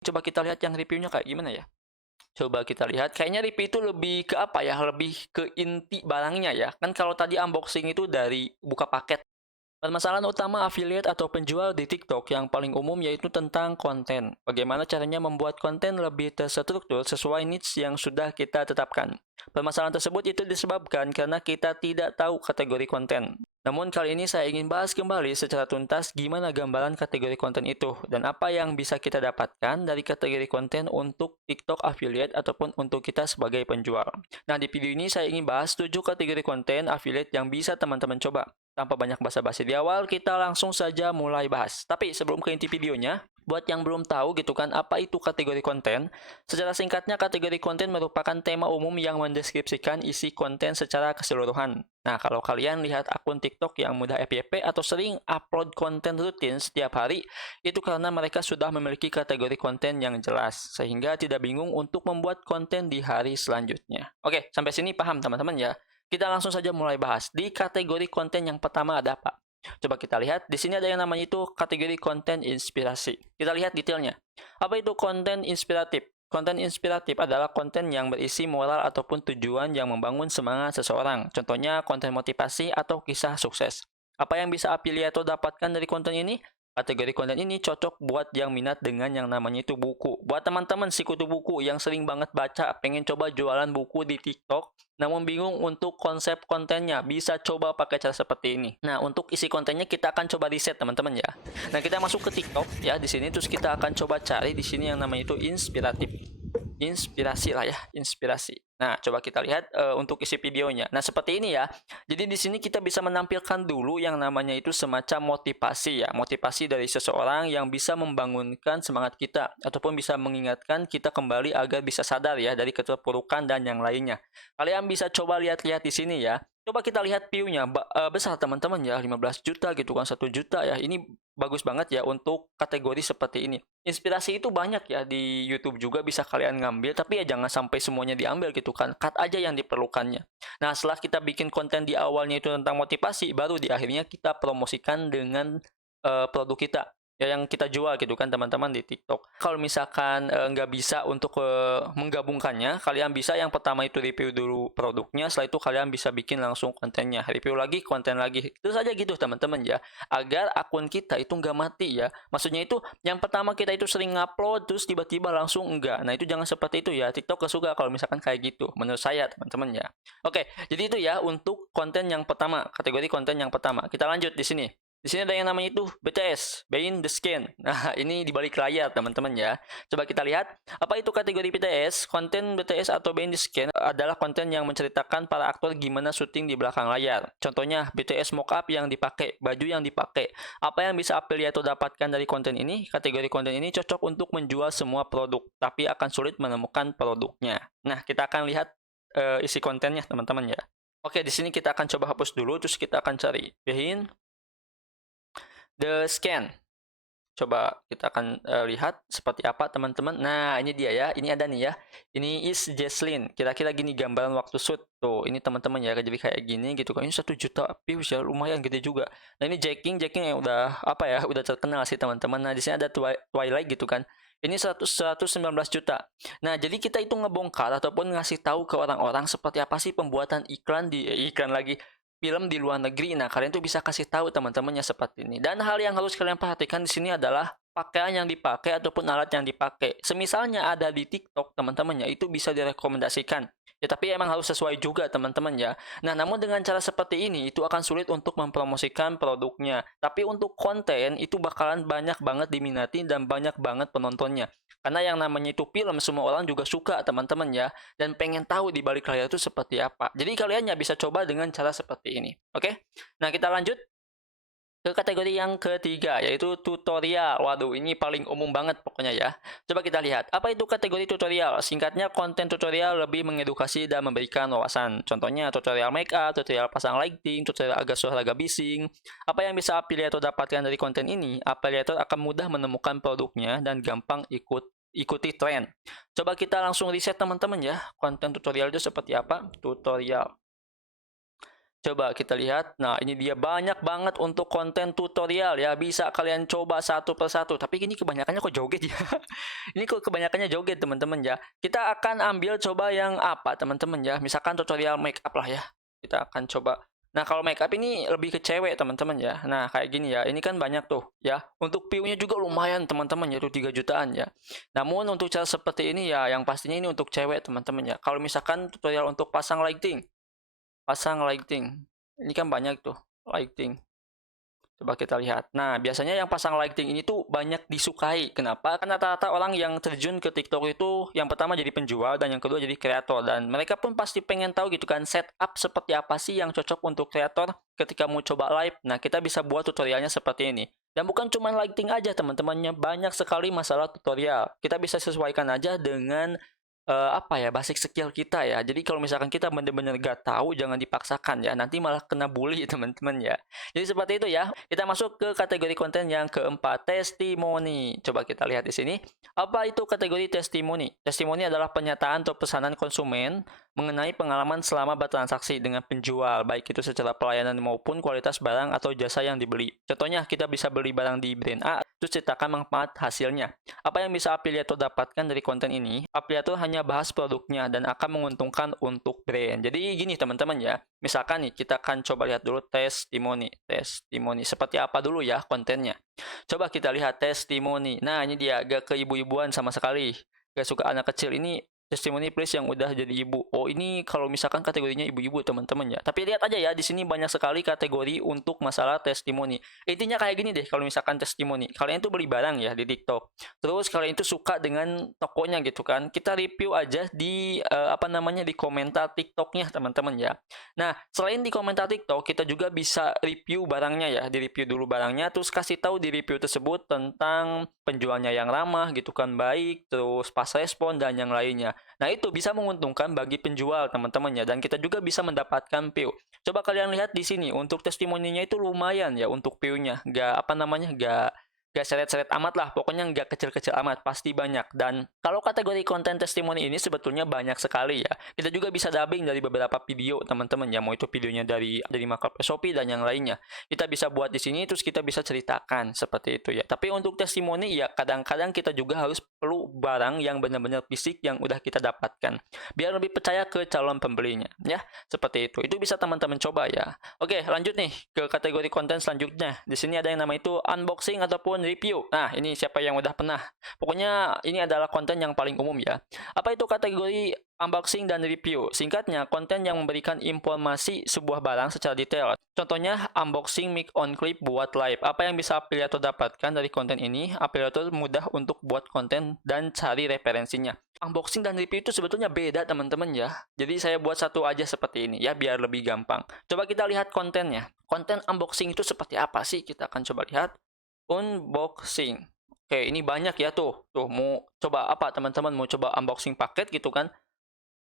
Coba kita lihat yang reviewnya kayak gimana ya. Coba kita lihat, kayaknya review itu lebih ke apa ya, lebih ke inti barangnya ya. Kan kalau tadi unboxing itu dari buka paket. Permasalahan utama affiliate atau penjual di TikTok yang paling umum yaitu tentang konten. Bagaimana caranya membuat konten lebih terstruktur sesuai niche yang sudah kita tetapkan. Permasalahan tersebut itu disebabkan karena kita tidak tahu kategori konten. Namun kali ini saya ingin bahas kembali secara tuntas gimana gambaran kategori konten itu dan apa yang bisa kita dapatkan dari kategori konten untuk TikTok affiliate ataupun untuk kita sebagai penjual. Nah, di video ini saya ingin bahas 7 kategori konten affiliate yang bisa teman-teman coba. Tanpa banyak basa-basi di awal, kita langsung saja mulai bahas. Tapi sebelum ke inti videonya, buat yang belum tahu gitu kan, apa itu kategori konten? Secara singkatnya, kategori konten merupakan tema umum yang mendeskripsikan isi konten secara keseluruhan. Nah, kalau kalian lihat akun TikTok yang mudah FYP atau sering upload konten rutin setiap hari, itu karena mereka sudah memiliki kategori konten yang jelas, sehingga tidak bingung untuk membuat konten di hari selanjutnya. Oke, sampai sini paham teman-teman ya? Kita langsung saja mulai bahas. Di kategori konten yang pertama ada apa? Coba kita lihat, di sini ada yang namanya itu kategori konten inspirasi. Kita lihat detailnya. Apa itu konten inspiratif? Konten inspiratif adalah konten yang berisi moral ataupun tujuan yang membangun semangat seseorang. Contohnya konten motivasi atau kisah sukses. Apa yang bisa afiliator dapatkan dari konten ini? Kategori konten ini cocok buat yang minat dengan yang namanya itu buku. Buat teman-teman sikutu buku yang sering banget baca, pengen coba jualan buku di TikTok, namun bingung untuk konsep kontennya, bisa coba pakai cara seperti ini. Nah, untuk isi kontennya kita akan coba riset teman-teman ya. Nah, kita masuk ke TikTok ya di sini, terus kita akan coba cari di sini yang namanya itu inspiratif. Inspirasi lah ya, inspirasi. Nah, coba kita lihat untuk isi videonya. Nah, seperti ini ya. Jadi di sini kita bisa menampilkan dulu yang namanya itu semacam motivasi ya. Motivasi dari seseorang yang bisa membangunkan semangat kita ataupun bisa mengingatkan kita kembali agar bisa sadar ya dari keterpurukan dan yang lainnya. Kalian bisa coba lihat-lihat di sini ya. Coba kita lihat view-nya besar teman-teman ya, 15 juta gitu kan, 1 juta ya. Ini bagus banget ya untuk kategori seperti ini. Inspirasi itu banyak ya di YouTube juga bisa kalian ngambil, tapi ya jangan sampai semuanya diambil gitu kan. Cut aja yang diperlukannya. Nah, setelah kita bikin konten di awalnya itu tentang motivasi, baru di akhirnya kita promosikan dengan produk kita ya yang kita jual gitu kan teman-teman di TikTok. Kalau misalkan nggak bisa untuk menggabungkannya, kalian bisa yang pertama itu review dulu produknya, setelah itu kalian bisa bikin langsung kontennya, review lagi, konten lagi. Itu saja gitu teman-teman ya, agar akun kita itu nggak mati ya. Maksudnya itu yang pertama kita itu sering ngupload terus tiba-tiba langsung enggak. Nah, itu jangan seperti itu ya. TikTok gak suka kalau misalkan kayak gitu. Menurut saya teman-teman ya. Oke, jadi itu ya untuk konten yang pertama, kategori konten yang pertama. Kita lanjut di sini. Di sini ada yang namanya itu BTS, Behind the Skin. Nah, ini di balik layar teman-teman ya. Coba kita lihat, apa itu kategori BTS? Konten BTS atau Behind the Skin adalah konten yang menceritakan para aktor gimana syuting di belakang layar. Contohnya BTS mockup yang dipakai, baju yang dipakai. Apa yang bisa afiliator dapatkan dari konten ini? Kategori konten ini cocok untuk menjual semua produk, tapi akan sulit menemukan produknya. Nah, kita akan lihat isi kontennya teman-teman ya. Oke, di sini kita akan coba hapus dulu, terus kita akan cari Behind the Scan. Coba kita akan lihat seperti apa teman-teman. Nah, ini dia ya. Ini ada nih ya. Ini is Jesslyn. Kira-kira gini gambaran waktu shoot. Tuh, ini teman-teman ya. Jadi kayak gini gitu kan. Ini 1 juta views ya. Lumayan gede juga. Nah, ini Jacking yang udah apa ya? Udah terkenal sih teman-teman. Nah, di sini ada Twilight gitu kan. Ini 119 juta. Nah, jadi kita itu ngebongkar ataupun ngasih tahu ke orang-orang seperti apa sih pembuatan iklan iklan lagi film di luar negeri. Nah, kalian tuh bisa kasih tahu teman-temannya seperti ini. Dan hal yang harus kalian perhatikan di sini adalah pakaian yang dipakai ataupun alat yang dipakai. Semisalnya ada di TikTok teman-temannya itu bisa direkomendasikan. Ya, tapi emang harus sesuai juga teman-teman ya. Nah, namun dengan cara seperti ini itu akan sulit untuk mempromosikan produknya. Tapi untuk konten itu bakalan banyak banget diminati dan banyak banget penontonnya. Karena yang namanya itu film semua orang juga suka teman-teman ya dan pengen tahu di balik layar itu seperti apa. Jadi kalian ya bisa coba dengan cara seperti ini. Oke? Nah, kita lanjut ke kategori yang ketiga, yaitu tutorial. Waduh, ini paling umum banget pokoknya ya. Coba kita lihat, apa itu kategori tutorial? Singkatnya, konten tutorial lebih mengedukasi dan memberikan wawasan. Contohnya, tutorial make up, tutorial pasang lighting, tutorial agar suara agak bising. Apa yang bisa afiliator dapatkan dari konten ini? Afiliator akan mudah menemukan produknya dan gampang ikuti tren. Coba kita langsung riset teman-teman ya, konten tutorial itu seperti apa? Tutorial. Coba kita lihat. Nah, ini dia banyak banget untuk konten tutorial ya. Bisa kalian coba satu persatu. Tapi ini kebanyakannya kok joget ya. Ini kok kebanyakannya joget, teman-teman ya. Kita akan ambil coba yang apa, teman-teman ya. Misalkan tutorial make up lah ya. Kita akan coba. Nah, kalau make up ini lebih ke cewek, teman-teman ya. Nah, kayak gini ya. Ini kan banyak tuh ya. Untuk view-nya juga lumayan, teman-teman, yaitu 3 jutaan ya. Namun untuk cara seperti ini ya, yang pastinya ini untuk cewek, teman-teman ya. Kalau misalkan tutorial untuk pasang lighting. Ini kan banyak tuh, lighting. Coba kita lihat. Nah, biasanya yang pasang lighting ini tuh banyak disukai. Kenapa? Karena rata-rata orang yang terjun ke TikTok itu yang pertama jadi penjual dan yang kedua jadi kreator. Dan mereka pun pasti pengen tahu gitu kan setup seperti apa sih yang cocok untuk kreator ketika mau coba live. Nah, kita bisa buat tutorialnya seperti ini. Dan bukan cuma lighting aja teman-temannya, banyak sekali masalah tutorial. Kita bisa sesuaikan aja dengan apa ya, basic skill kita ya. Jadi kalau misalkan kita benar-benar gak tahu, jangan dipaksakan ya. Nanti malah kena bully teman-teman ya. Jadi seperti itu ya. Kita masuk ke kategori konten yang keempat, testimoni. Coba kita lihat di sini. Apa itu kategori testimoni? Testimoni adalah pernyataan atau pesanan konsumen mengenai pengalaman selama bertransaksi dengan penjual, baik itu secara pelayanan maupun kualitas barang atau jasa yang dibeli. Contohnya, kita bisa beli barang di brand A, terus ceritakan manfaat hasilnya. Apa yang bisa afiliator dapatkan dari konten ini? Afiliator hanya bahas produknya dan akan menguntungkan untuk brand. Jadi gini teman-teman ya, misalkan nih kita akan coba lihat dulu testimoni. Testimoni seperti apa dulu ya kontennya. Coba kita lihat testimoni. Nah, ini dia, agak ke ibu-ibuan sama sekali. Gak suka anak kecil ini. Testimoni please yang udah jadi ibu. Oh, ini kalau misalkan kategorinya ibu-ibu teman-teman ya. Tapi lihat aja ya, di sini banyak sekali kategori untuk masalah testimoni. Intinya kayak gini deh, kalau misalkan testimoni. Kalian tuh beli barang ya di TikTok. Terus kalian itu suka dengan tokonya gitu kan. Kita review aja di di komentar TikToknya teman-teman ya. Nah, selain di komentar TikTok, kita juga bisa review barangnya ya. Di review dulu barangnya, terus kasih tahu di review tersebut tentang penjualnya yang ramah gitu kan, baik, terus pas respon dan yang lainnya. Nah, itu bisa menguntungkan bagi penjual, teman-teman ya. Dan kita juga bisa mendapatkan view. Coba kalian lihat di sini, untuk testimoninya itu lumayan ya untuk view-nya. Gak seret-seret amat lah, pokoknya nggak kecil-kecil amat, pasti banyak. Dan kalau kategori konten testimoni ini sebetulnya banyak sekali ya. Kita juga bisa dubbing dari beberapa video, teman-teman ya. Mau itu videonya dari markup SOP dan yang lainnya. Kita bisa buat di sini, terus kita bisa ceritakan seperti itu ya. Tapi untuk testimoni ya, kadang-kadang kita juga harus perlu barang yang benar-benar fisik yang udah kita dapatkan. Biar lebih percaya ke calon pembelinya ya. Seperti itu. Itu bisa teman-teman coba ya. Oke, lanjut nih ke kategori konten selanjutnya. Di sini ada yang nama itu unboxing ataupun review. Nah, ini siapa yang udah pernah? Pokoknya ini adalah konten yang paling umum ya. Apa itu kategori unboxing dan review? Singkatnya, konten yang memberikan informasi sebuah barang secara detail. Contohnya, unboxing mic on clip buat live. Apa yang bisa afiliator dapatkan dari konten ini? Afiliator mudah untuk buat konten dan cari referensinya. Unboxing dan review itu sebetulnya beda teman-teman ya. Jadi saya buat satu aja seperti ini ya, biar lebih gampang. Coba kita lihat kontennya. Konten unboxing itu seperti apa sih? Kita akan coba lihat. Unboxing. Oke, ini banyak ya tuh. Tuh, mau coba apa teman-teman? Mau coba unboxing paket gitu kan?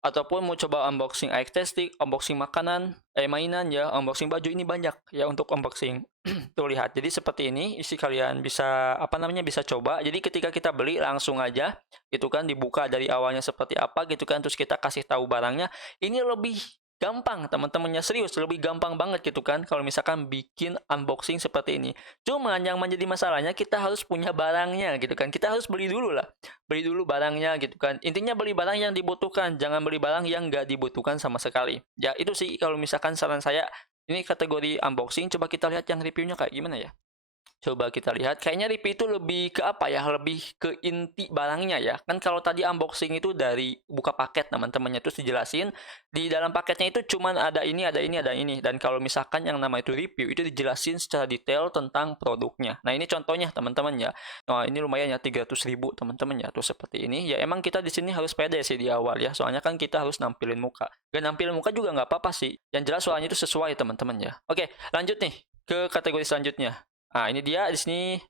Ataupun mau coba unboxing stick, unboxing makanan, mainan ya, unboxing baju, ini banyak ya untuk unboxing. Tuh lihat. Jadi seperti ini, isi kalian bisa bisa coba. Jadi ketika kita beli langsung aja gitu kan, dibuka dari awalnya seperti apa gitu kan, terus kita kasih tahu barangnya. Ini lebih gampang teman-temannya, serius lebih gampang banget gitu kan kalau misalkan bikin unboxing seperti ini. Cuman yang menjadi masalahnya kita harus punya barangnya gitu kan. Kita harus beli dulu lah. Beli dulu barangnya gitu kan. Intinya beli barang yang dibutuhkan, jangan beli barang yang nggak dibutuhkan sama sekali. Ya itu sih kalau misalkan saran saya. Ini kategori unboxing. Coba kita lihat yang reviewnya kayak gimana ya. Coba kita lihat, kayaknya review itu lebih ke apa ya, lebih ke inti barangnya ya. Kan kalau tadi unboxing itu dari buka paket teman-temannya, terus dijelasin di dalam paketnya itu cuman ada ini, ada ini, ada ini. Dan kalau misalkan yang nama itu review, itu dijelasin secara detail tentang produknya. Nah, ini contohnya teman-teman ya. Nah, ini lumayan ya, 300.000 teman-teman ya, tuh seperti ini. Ya emang kita di sini harus pede sih di awal ya, soalnya kan kita harus nampilin muka. Dan nampilin muka juga nggak apa-apa sih. Yang jelas soalnya itu sesuai teman-teman ya. Oke, lanjut nih ke kategori selanjutnya. Nah, ini dia di sini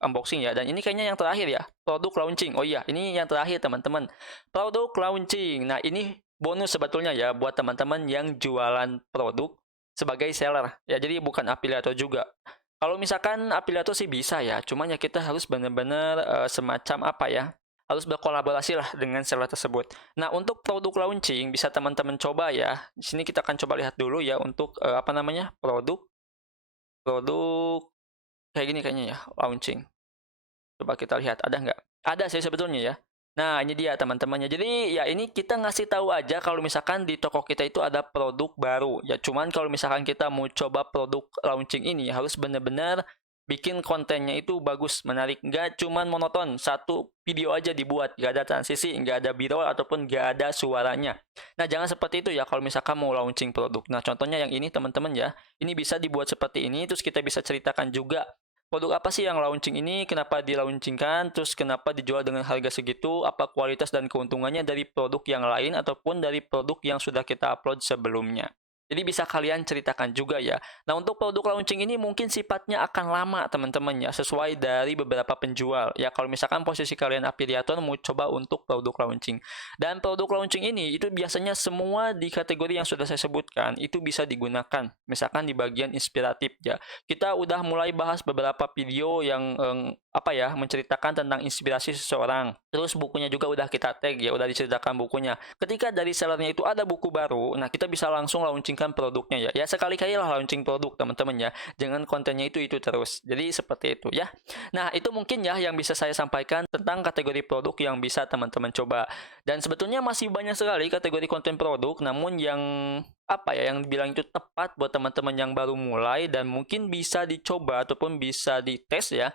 unboxing ya. Dan ini kayaknya yang terakhir ya, produk launching. Oh iya, ini yang terakhir teman-teman. Produk launching. Nah, ini bonus sebetulnya ya buat teman-teman yang jualan produk sebagai seller. Ya, jadi bukan afiliator juga. Kalau misalkan afiliator sih bisa ya, cuman ya kita harus benar-benar semacam apa ya? harus berkolaborasi lah dengan seller tersebut. Nah, untuk produk launching bisa teman-teman coba ya. Di sini kita akan coba lihat dulu ya untuk apa namanya? Produk kayak gini kayaknya ya, launching. Coba kita lihat ada nggak? Ada sih sebetulnya ya. Nah, ini dia teman-temannya. Jadi ya ini kita ngasih tahu aja kalau misalkan di toko kita itu ada produk baru. Ya cuman kalau misalkan kita mau coba produk launching ini harus benar-benar bikin kontennya itu bagus, menarik. Nggak cuman monoton, satu video aja dibuat. Nggak ada transisi, nggak ada b-roll, ataupun nggak ada suaranya. Nah, jangan seperti itu ya kalau misalkan mau launching produk. Nah, contohnya yang ini teman-teman ya. Ini bisa dibuat seperti ini, terus kita bisa ceritakan juga produk apa sih yang launching ini, kenapa di-launchingkan, terus kenapa dijual dengan harga segitu, apa kualitas dan keuntungannya dari produk yang lain ataupun dari produk yang sudah kita upload sebelumnya. Jadi bisa kalian ceritakan juga ya. Nah, untuk produk launching ini mungkin sifatnya akan lama teman-teman ya, sesuai dari beberapa penjual. Ya, kalau misalkan posisi kalian afiliator mau coba untuk produk launching. Dan produk launching ini itu biasanya semua di kategori yang sudah saya sebutkan itu bisa digunakan. Misalkan di bagian inspiratif ya. Kita udah mulai bahas beberapa video yang menceritakan tentang inspirasi seseorang. Terus bukunya juga udah kita tag ya, udah diceritakan bukunya. Ketika dari sellernya itu ada buku baru, nah kita bisa langsung launchingkan produknya ya. Ya sekali-kali lah launching produk teman-teman ya. Jangan kontennya itu terus. Jadi seperti itu ya. Nah, itu mungkin ya yang bisa saya sampaikan tentang kategori produk yang bisa teman-teman coba. Dan sebetulnya masih banyak sekali kategori konten produk, namun yang yang dibilang itu tepat buat teman-teman yang baru mulai dan mungkin bisa dicoba ataupun bisa dites ya.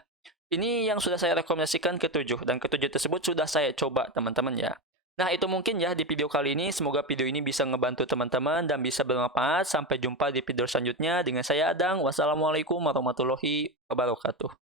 Ini yang sudah saya rekomendasikan ketujuh, dan ketujuh tersebut sudah saya coba teman-teman ya. Nah, itu mungkin ya di video kali ini. Semoga video ini bisa ngebantu teman-teman dan bisa bermanfaat. Sampai jumpa di video selanjutnya dengan saya Adang. Wassalamualaikum warahmatullahi wabarakatuh.